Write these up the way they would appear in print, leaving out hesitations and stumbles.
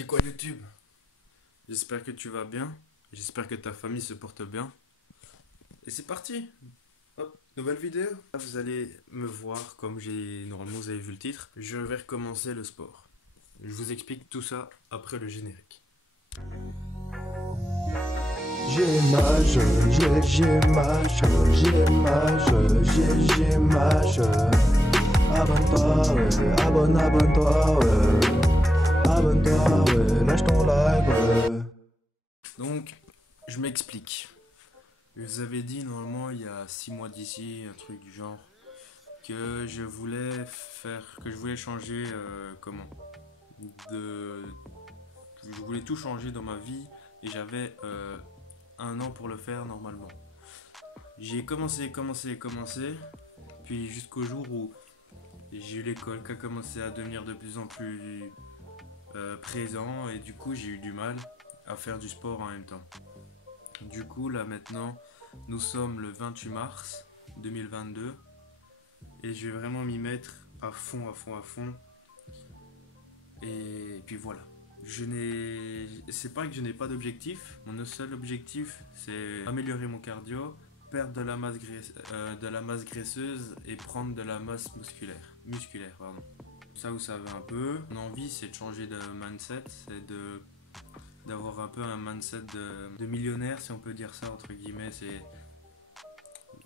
dit quoi YouTube? J'espère que tu vas bien. J'espère que ta famille se porte bien. Et c'est parti. Hop, nouvelle vidéo. Là, vous allez me voir comme normalement vous avez vu le titre. Je vais recommencer le sport. Je vous explique tout ça après le générique. J'ai l'image. Abonne-toi, ouais, abonne-toi, ouais. Abonne-toi, ouais, lâche ton like, ouais. Donc, je m'explique. Je vous avais dit normalement il y a 6 mois d'ici, un truc du genre, que je voulais changer, de, je voulais tout changer dans ma vie et j'avais un an pour le faire normalement. J'ai commencé, puis jusqu'au jour où j'ai eu l'école qui a commencé à devenir de plus en plus présent et du coup j'ai eu du mal à faire du sport en même temps. Du coup là maintenant nous sommes le 28 mars 2022 et je vais vraiment m'y mettre à fond. Et puis voilà. C'est pas que je n'ai pas d'objectif. Mon seul objectif, c'est améliorer mon cardio, perdre de la masse graisseuse et prendre de la masse musculaire, pardon. Ça, vous savez un peu. Mon envie, c'est de changer de mindset, d'avoir un peu un mindset de millionnaire, si on peut dire ça entre guillemets.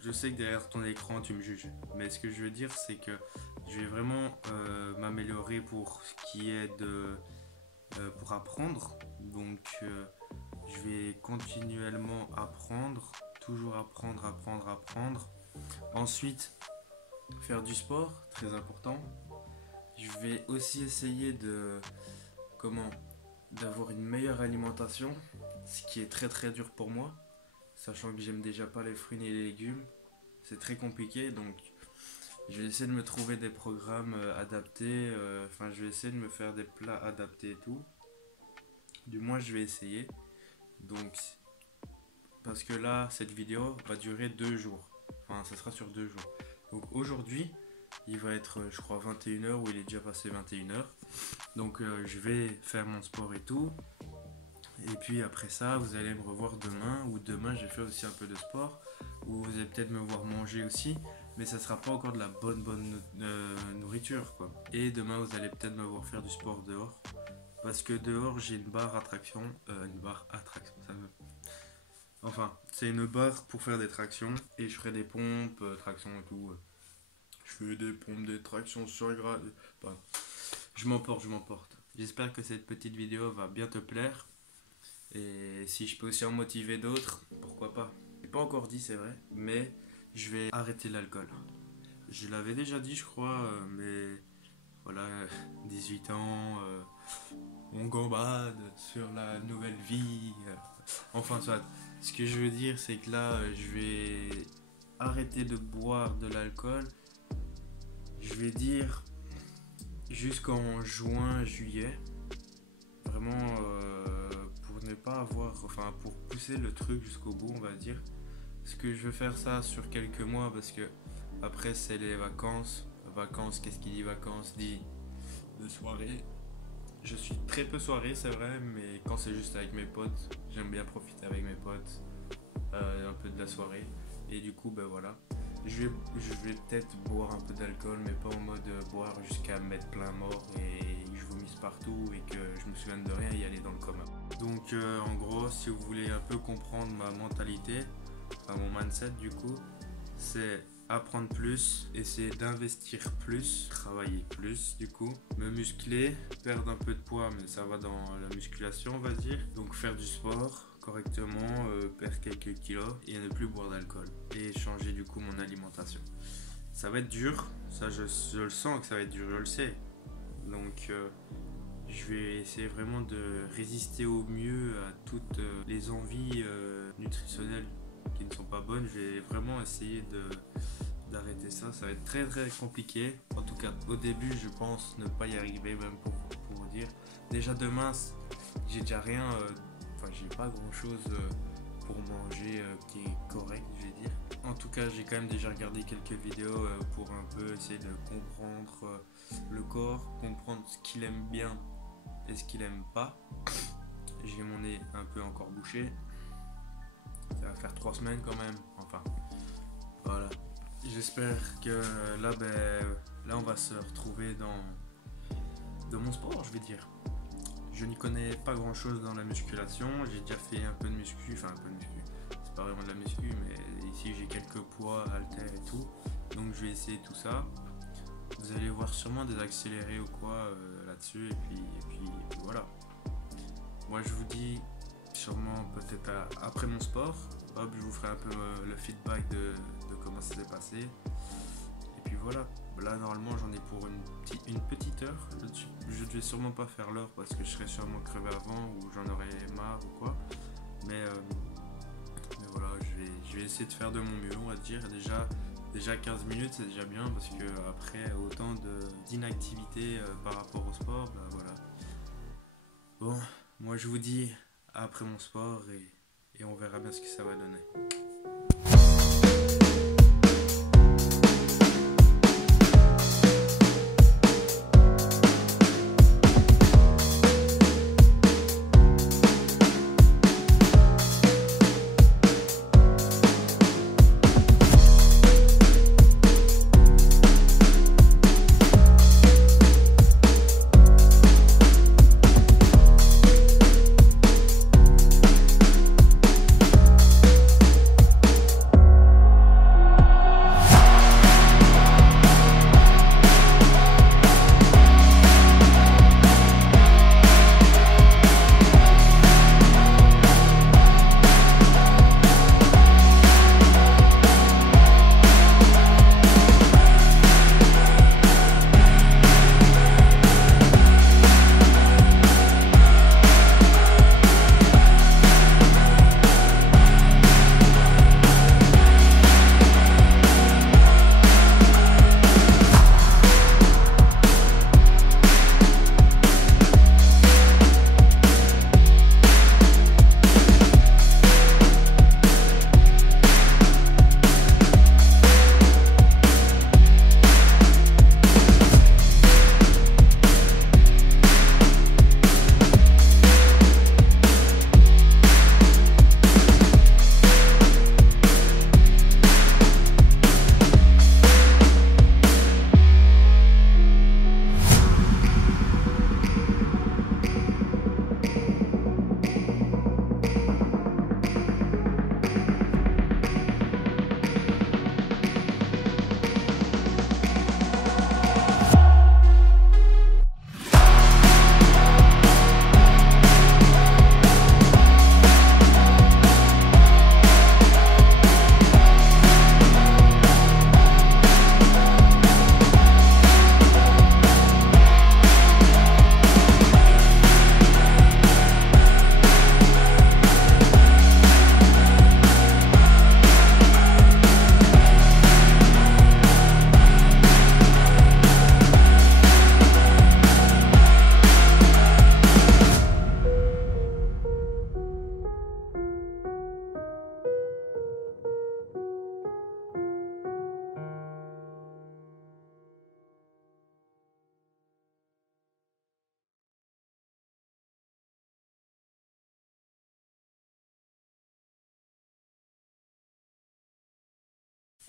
Je sais que derrière ton écran, tu me juges, mais ce que je veux dire, c'est que je vais vraiment m'améliorer pour ce qui est pour apprendre. Donc, je vais continuellement apprendre, toujours apprendre. Ensuite, faire du sport, très important. Je vais aussi essayer d'avoir une meilleure alimentation, ce qui est très dur pour moi, sachant que j'aime déjà pas les fruits ni les légumes. C'est très compliqué, donc je vais essayer de me trouver des programmes adaptés. Je vais essayer de me faire des plats adaptés et tout. Du moins, je vais essayer. Donc, parce que là, cette vidéo va durer 2 jours. Enfin, ça sera sur 2 jours. Donc aujourd'hui, il va être, je crois, 21h ou il est déjà passé 21h. Donc, je vais faire mon sport et tout. Et puis après ça, vous allez me revoir demain. Ou demain, je vais faire aussi un peu de sport. Ou vous allez peut-être me voir manger aussi. Mais ça sera pas encore de la bonne nourriture, quoi. Et demain, vous allez peut-être me voir faire du sport dehors. Parce que dehors, j'ai une barre attraction. Ça me... Enfin, c'est une barre pour faire des tractions. Et je ferai des pompes, tractions et tout. Je fais des pompes, des tractions sur les grades. Enfin, je m'emporte. J'espère que cette petite vidéo va bien te plaire. Et si je peux aussi en motiver d'autres, pourquoi pas. Je l'ai pas encore dit, c'est vrai. Mais je vais arrêter l'alcool. Je l'avais déjà dit, je crois. Mais voilà, 18 ans. On gambade sur la nouvelle vie. Enfin, soit. Ce que je veux dire, c'est que là, je vais arrêter de boire de l'alcool. Je vais dire jusqu'en juin, juillet. Vraiment, pour ne pas pour pousser le truc jusqu'au bout, on va dire. Parce que je veux faire ça sur quelques mois, parce que après, c'est les vacances. Vacances, qu'est-ce qui dit vacances dit de soirée. Je suis très peu soirée, c'est vrai, mais quand c'est juste avec mes potes, j'aime bien profiter avec mes potes, un peu de la soirée. Et du coup, ben voilà. Je vais peut-être boire un peu d'alcool, mais pas en mode boire jusqu'à me mettre plein mort et je vomisse partout et que je me souvienne de rien et aller dans le coma. Donc, en gros, si vous voulez un peu comprendre ma mentalité, mon mindset du coup, c'est apprendre plus, essayer d'investir plus, travailler plus du coup, me muscler, perdre un peu de poids mais ça va dans la musculation on va dire, donc faire du sport correctement, perdre quelques kilos et ne plus boire d'alcool et changer du coup mon alimentation. Ça va être dur, ça je le sens que ça va être dur, je le sais, donc je vais essayer vraiment de résister au mieux à toutes les envies nutritionnelles qui ne sont pas bonnes. Je vais vraiment essayer d'arrêter ça. Ça va être très compliqué. En tout cas, au début, je pense ne pas y arriver, même pour vous dire. Déjà demain, j'ai déjà rien. J'ai pas grand chose pour manger qui est correct, je vais dire. En tout cas, j'ai quand même déjà regardé quelques vidéos pour un peu essayer de comprendre le corps, comprendre ce qu'il aime bien et ce qu'il aime pas. J'ai mon nez un peu encore bouché. Ça va faire 3 semaines quand même. Enfin, voilà. J'espère que là on va se retrouver dans mon sport, je vais dire. Je n'y connais pas grand chose dans la musculation. J'ai déjà fait un peu de muscu, enfin un peu de muscu. C'est pas vraiment de la muscu, mais ici j'ai quelques poids, haltères et tout. Donc je vais essayer tout ça. Vous allez voir sûrement des accélérés ou quoi là-dessus. Et puis voilà. Moi je vous dis sûrement peut-être après mon sport. Hop, je vous ferai un peu le feedback de comment ça s'est passé. Et puis voilà. Là normalement j'en ai pour une petite heure. Je ne vais sûrement pas faire l'heure parce que je serai sûrement crevé avant ou j'en aurai marre ou quoi. Mais voilà, je vais essayer de faire de mon mieux, on va dire. Déjà 15 minutes c'est déjà bien parce que après autant d'inactivité par rapport au sport, bah voilà. Bon, moi je vous dis à après mon sport et on verra bien ce que ça va donner.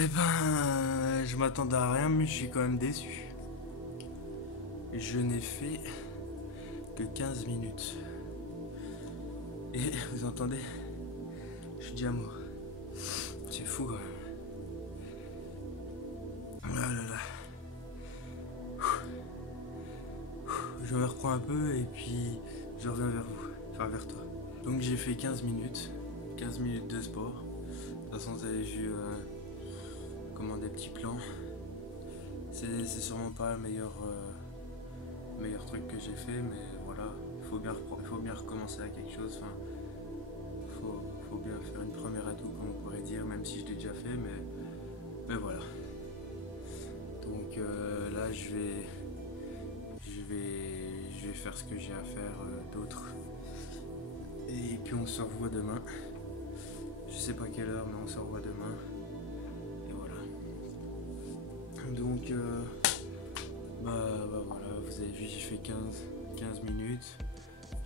Eh ben, je m'attendais à rien, mais je suis quand même déçu. Je n'ai fait que 15 minutes. Et vous entendez? Je suis déjà mort. C'est fou quand même. Oh là là. Je me reprends un peu et puis je reviens vers vous. Enfin vers toi. Donc j'ai fait 15 minutes. 15 minutes de sport. De toute façon vous avez vu des petits plans. C'est sûrement pas le meilleur truc que j'ai fait, mais voilà, il faut bien recommencer à quelque chose. Enfin, faut bien faire une première atout, comme on pourrait dire, même si je l'ai déjà fait, mais voilà. Donc là je vais faire ce que j'ai à faire d'autre. Et puis on se revoit demain. Je sais pas quelle heure, mais on se revoit demain. Et voilà. Donc, bah voilà, vous avez vu, j'ai fait 15 minutes.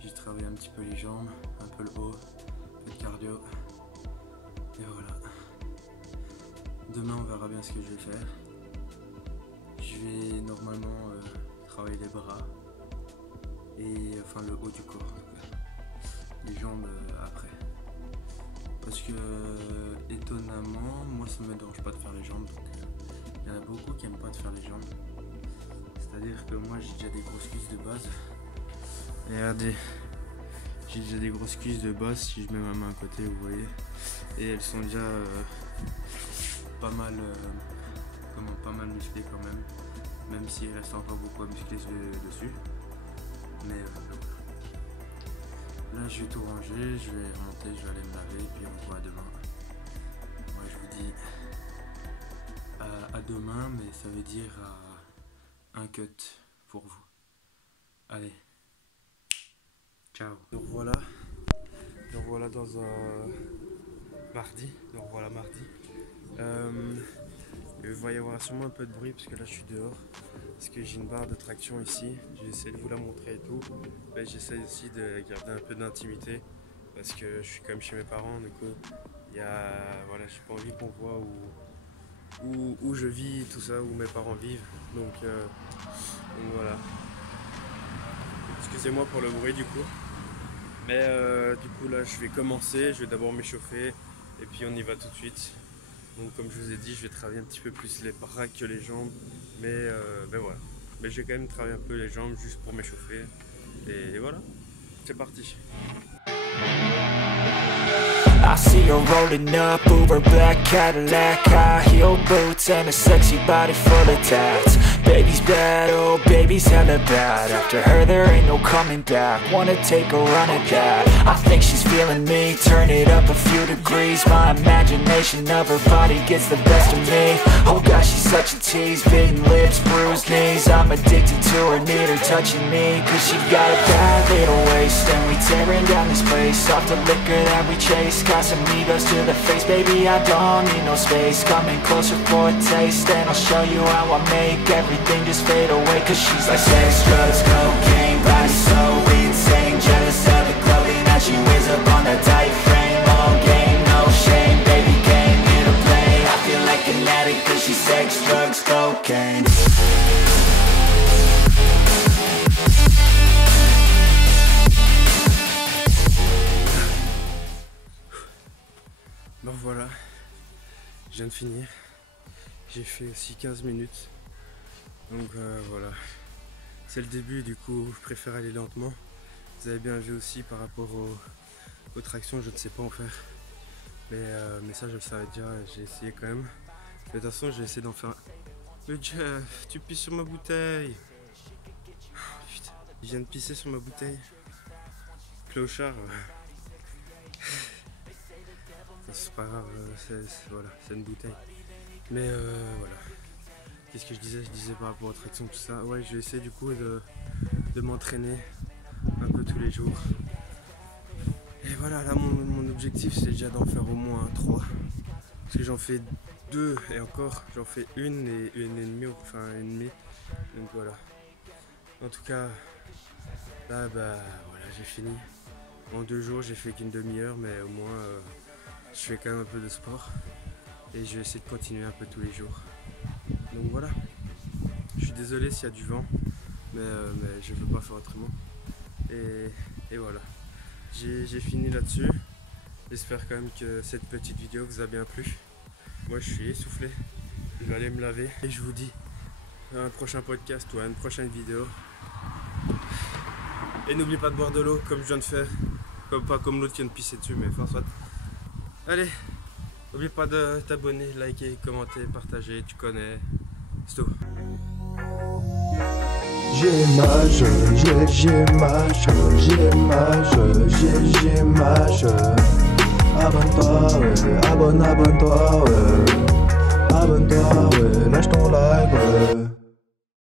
J'ai travaillé un petit peu les jambes, un peu le haut, un peu de cardio. Et voilà. Demain on verra bien ce que je vais faire. Je vais normalement travailler les bras et enfin le haut du corps en tout cas. Les jambes après. Parce que étonnamment, moi ça me dérange pas de faire les jambes, donc il y en a beaucoup qui aiment pas de faire les jambes. C'est-à-dire que moi j'ai déjà des grosses cuisses de base. Regardez, j'ai déjà des grosses cuisses de base si je mets ma main à côté, vous voyez. Et elles sont déjà pas mal musclées quand même s'il reste encore beaucoup à muscler dessus. Mais là je vais tout ranger, je vais remonter, je vais aller me laver et puis on se voit demain. Moi je vous dis à demain, mais ça veut dire à un cut pour vous. Allez, ciao. Nous revoilà dans un mardi. Il va y avoir sûrement un peu de bruit parce que là je suis dehors. Parce que j'ai une barre de traction ici, j'ai essayé de vous la montrer et tout, mais j'essaie aussi de garder un peu d'intimité parce que je suis quand même chez mes parents, du coup voilà, j'ai pas envie qu'on voit où je vis, tout ça, où mes parents vivent, donc voilà. Excusez-moi pour le bruit du coup, mais du coup là je vais commencer, je vais d'abord m'échauffer et puis on y va tout de suite. Donc comme je vous ai dit, je vais travailler un petit peu plus les bras que les jambes, mais voilà. Mais je vais quand même travailler un peu les jambes juste pour m'échauffer. Et voilà, c'est parti. I see her rolling up, Uber black Cadillac, high heel boots and a sexy body full of tats. Baby's bad, oh baby's hella bad. After her there ain't no coming back. Wanna take a run at that. I think she's feeling me, turn it up a few degrees. My imagination of her body gets the best of me. Oh gosh, she's such a tease, bitten lips, bruised knees. I'm addicted to her, need her touching me, cause she got a bad little waist. And we tearing down this place, off the liquor that we chase. Casamigos to the face, baby, I don't need no space. Coming closer for a taste, and I'll show you how I make everything just fade away. Cause she's like sex, drugs, cocaine, body so insane. Jealous of the clothing that she wears up on that tight frame. All game, no shame, baby came here to play. I feel like an addict cause she's sex, drugs, cocaine. Bon voilà, je viens de finir, j'ai fait aussi 15 minutes, donc voilà, c'est le début, du coup je préfère aller lentement. Vous avez bien vu aussi par rapport aux tractions, je ne sais pas en faire, mais ça je le savais déjà, j'ai essayé quand même. Mais de toute façon j'ai essayé d'en faire un... Mais Jeff, tu pisses sur ma bouteille. Oh, putain, il vient de pisser sur ma bouteille. Clochard. C'est pas grave, voilà, c'est une bouteille. Mais voilà. Qu'est-ce que je disais par rapport aux tractions, tout ça. Ouais, je vais essayer du coup de m'entraîner un peu tous les jours. Et voilà, là mon objectif c'est déjà d'en faire au moins 3. Parce que j'en fais 2 et encore, j'en fais une et demie, enfin une demi. Donc voilà. En tout cas, là bah voilà, j'ai fini. En 2 jours j'ai fait qu'une demi-heure, mais au moins je fais quand même un peu de sport et je vais essayer de continuer un peu tous les jours. Donc voilà, je suis désolé s'il y a du vent, mais je ne peux pas faire autrement. Et voilà, j'ai fini là-dessus. J'espère quand même que cette petite vidéo vous a bien plu. Moi je suis essoufflé, je vais aller me laver et je vous dis à un prochain podcast ou à une prochaine vidéo. Et n'oublie pas de boire de l'eau comme je viens de faire, pas comme l'autre qui vient de pisser dessus, mais enfin soit. Allez, n'oublie pas de t'abonner, liker, commenter, partager, tu connais, c'est tout. J'ai l'image. Abonne-toi, ouais, abonne-toi, ouais. Abonne-toi, ouais, lâche ton like, ouais.